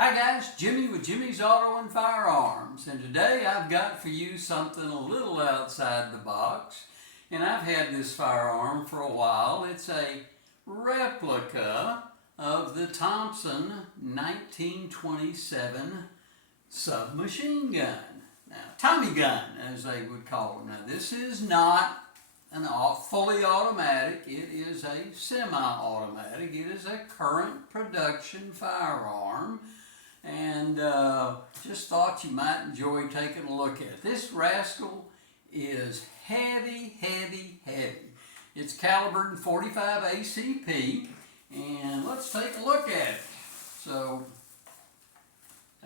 Hi guys, Jimmy with Jimmy's Auto and Firearms, and today I've got for you something a little outside the box. And I've had this firearm for a while. It's a replica of the Thompson 1927 submachine gun. Now, Tommy gun, as they would call it. Now, this is not an fully automatic. It is a semi-automatic. It is a current production firearm. And just thought you might enjoy taking a look at it. This rascal is heavy, heavy, heavy. It's calibered in 45 ACP, and let's take a look at it. So,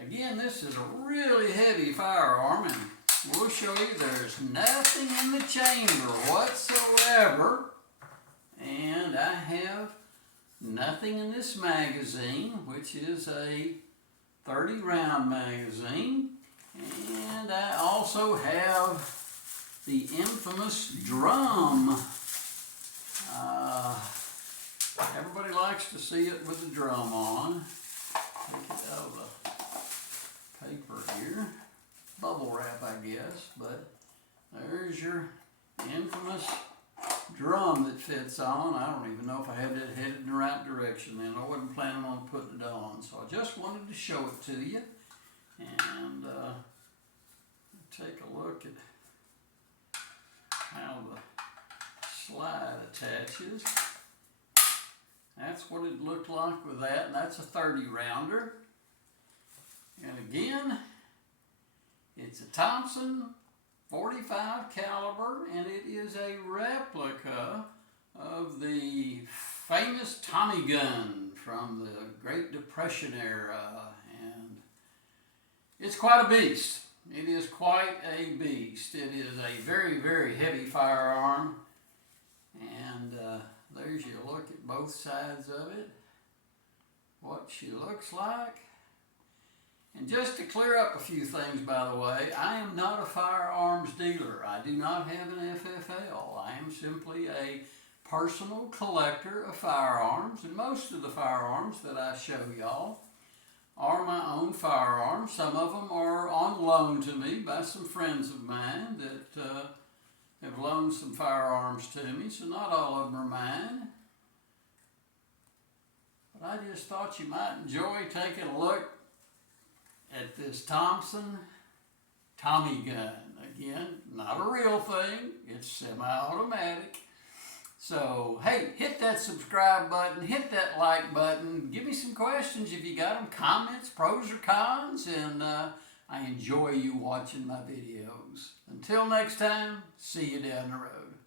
again, this is a really heavy firearm, and we'll show you there's nothing in the chamber whatsoever. And I have nothing in this magazine, which is a 30 round magazine, and I also have the infamous drum. Everybody likes to see it with the drum on. Take it out of the paper here, bubble wrap I guess, but there's your infamous drum that fits on. I don't even know if I had it headed in the right direction then. I wasn't planning on putting it on, so I just wanted to show it to you. And take a look at how the slide attaches. That's what it looked like with that, and that's a 30 rounder. And again, it's a Thompson 45 caliber, and it is a replica of the famous Tommy gun from the Great Depression era, and it's quite a beast. It is quite a beast. It is a very, very heavy firearm, and there's your look at both sides of it, what she looks like. And just to clear up a few things, by the way, I am not a firearms dealer. I do not have an FFL. I am simply a personal collector of firearms, and most of the firearms that I show y'all are my own firearms. Some of them are on loan to me by some friends of mine that have loaned some firearms to me, so not all of them are mine. But I just thought you might enjoy taking a look at this Thompson Tommy gun. Again, not a real thing, it's semi-automatic. So, hey, hit that subscribe button, hit that like button, give me some questions if you got them, comments, pros or cons, and I enjoy you watching my videos. Until next time, see you down the road.